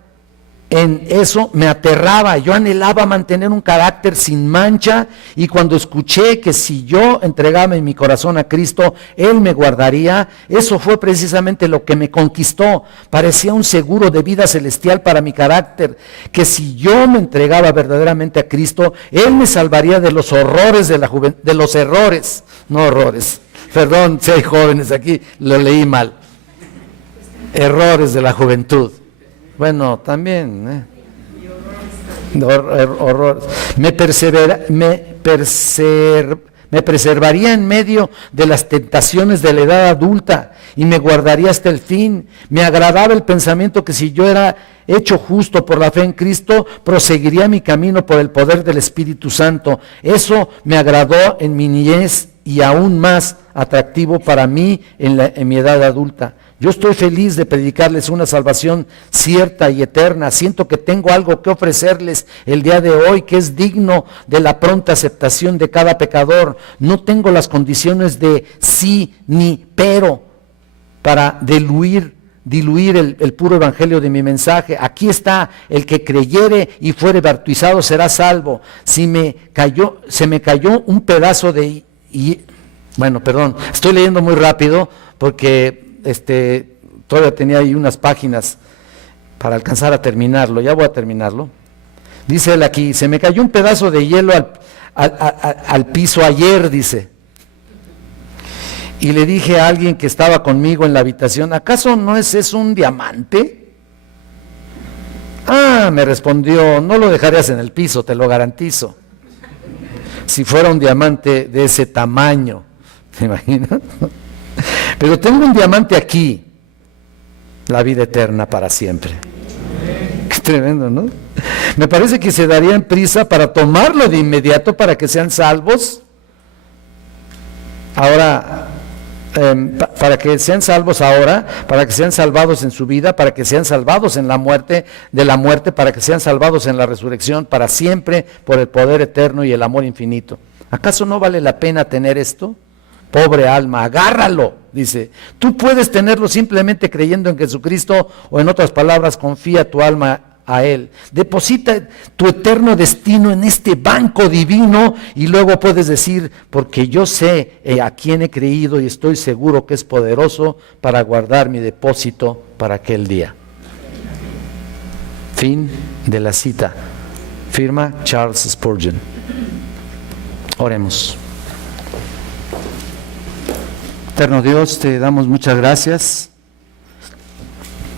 en eso me aterraba. Yo anhelaba mantener un carácter sin mancha, y cuando escuché que si yo entregaba mi corazón a Cristo, Él me guardaría, eso fue precisamente lo que me conquistó. Parecía un seguro de vida celestial para mi carácter, que si yo me entregaba verdaderamente a Cristo, Él me salvaría de los horrores de la juventud, de los errores, no horrores, perdón si hay jóvenes aquí, lo leí mal, errores de la juventud. Bueno, también, horrores. Me preservaría en medio de las tentaciones de la edad adulta y me guardaría hasta el fin. Me agradaba el pensamiento que si yo era hecho justo por la fe en Cristo, proseguiría mi camino por el poder del Espíritu Santo. Eso me agradó en mi niñez y aún más atractivo para mí en mi edad adulta. Yo estoy feliz de predicarles una salvación cierta y eterna. Siento que tengo algo que ofrecerles el día de hoy que es digno de la pronta aceptación de cada pecador. No tengo las condiciones de sí ni pero para diluir el puro evangelio de mi mensaje. Aquí está: el que creyere y fuere bautizado será salvo. Se me cayó un pedazo de... Bueno, perdón, estoy leyendo muy rápido porque... todavía tenía ahí unas páginas para alcanzar a terminarlo. Ya voy a terminarlo. Dice él aquí: se me cayó un pedazo de hielo al piso ayer, dice, y le dije a alguien que estaba conmigo en la habitación: ¿acaso no es eso un diamante? Ah, me respondió: no lo dejarías en el piso, te lo garantizo, si fuera un diamante de ese tamaño. ¿Te imaginas? Pero tengo un diamante aquí, la vida eterna para siempre. ¿Qué Tremendo, ¿no? Me parece que se darían prisa para tomarlo de inmediato para que sean salvos. Ahora, para que sean salvos ahora, para que sean salvados en su vida, para que sean salvados en la muerte, de la muerte, para que sean salvados en la resurrección, para siempre, por el poder eterno y el amor infinito. ¿Acaso no vale la pena tener esto? Pobre alma, agárralo, dice. Tú puedes tenerlo simplemente creyendo en Jesucristo, o en otras palabras, confía tu alma a Él. Deposita tu eterno destino en este banco divino y luego puedes decir, porque yo sé a quién he creído y estoy seguro que es poderoso para guardar mi depósito para aquel día. Fin de la cita. Firma Charles Spurgeon. Oremos. Eterno Dios, te damos muchas gracias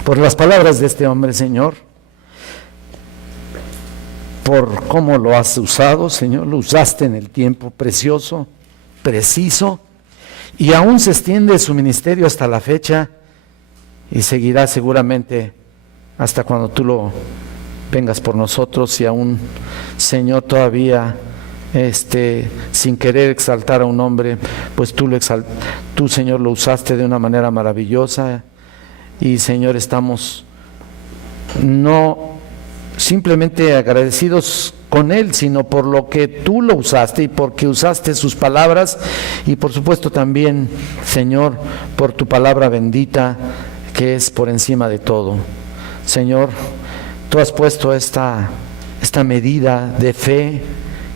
por las palabras de este hombre, Señor, por cómo lo has usado, Señor. Lo usaste en el tiempo precioso, preciso, y aún se extiende su ministerio hasta la fecha y seguirá seguramente hasta cuando tú lo vengas por nosotros, y aún, Señor, todavía sin querer exaltar a un hombre, pues tú, Señor, lo usaste de una manera maravillosa. Y, Señor, estamos no simplemente agradecidos con él, sino por lo que tú lo usaste y porque usaste sus palabras, y por supuesto también, Señor, por tu palabra bendita, que es por encima de todo. Señor, tú has puesto esta medida de fe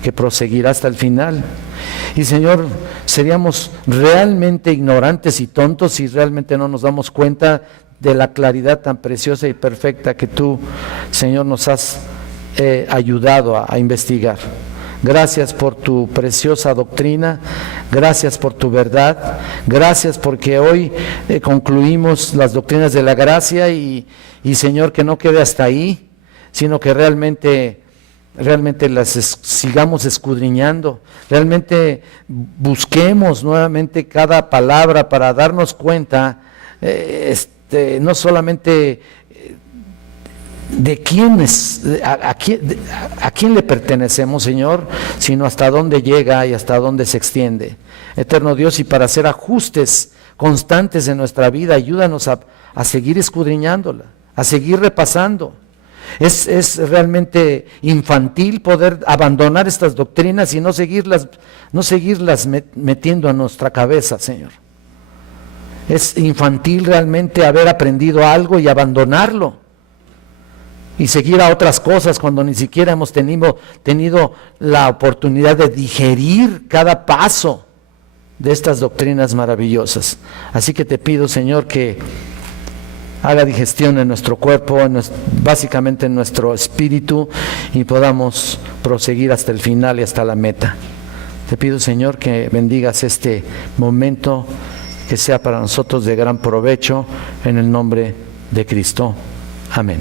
que proseguirá hasta el final. Y, Señor, seríamos realmente ignorantes y tontos si realmente no nos damos cuenta de la claridad tan preciosa y perfecta que tú, Señor, nos has ayudado a investigar. Gracias por tu preciosa doctrina, gracias por tu verdad, gracias porque hoy concluimos las doctrinas de la gracia y, Señor, que no quede hasta ahí, sino que realmente las sigamos escudriñando, realmente busquemos nuevamente cada palabra para darnos cuenta, no solamente de quién es, a quién le pertenecemos, Señor, sino hasta dónde llega y hasta dónde se extiende. Eterno Dios, y para hacer ajustes constantes en nuestra vida, ayúdanos a seguir escudriñándola, a seguir repasando. Es realmente infantil poder abandonar estas doctrinas y no seguirlas metiendo a nuestra cabeza, Señor. Es infantil realmente haber aprendido algo y abandonarlo y seguir a otras cosas cuando ni siquiera hemos tenido la oportunidad de digerir cada paso de estas doctrinas maravillosas. Así que te pido, Señor, que haga digestión en nuestro cuerpo, básicamente en nuestro espíritu, y podamos proseguir hasta el final y hasta la meta. Te pido, Señor, que bendigas este momento, que sea para nosotros de gran provecho, en el nombre de Cristo. Amén.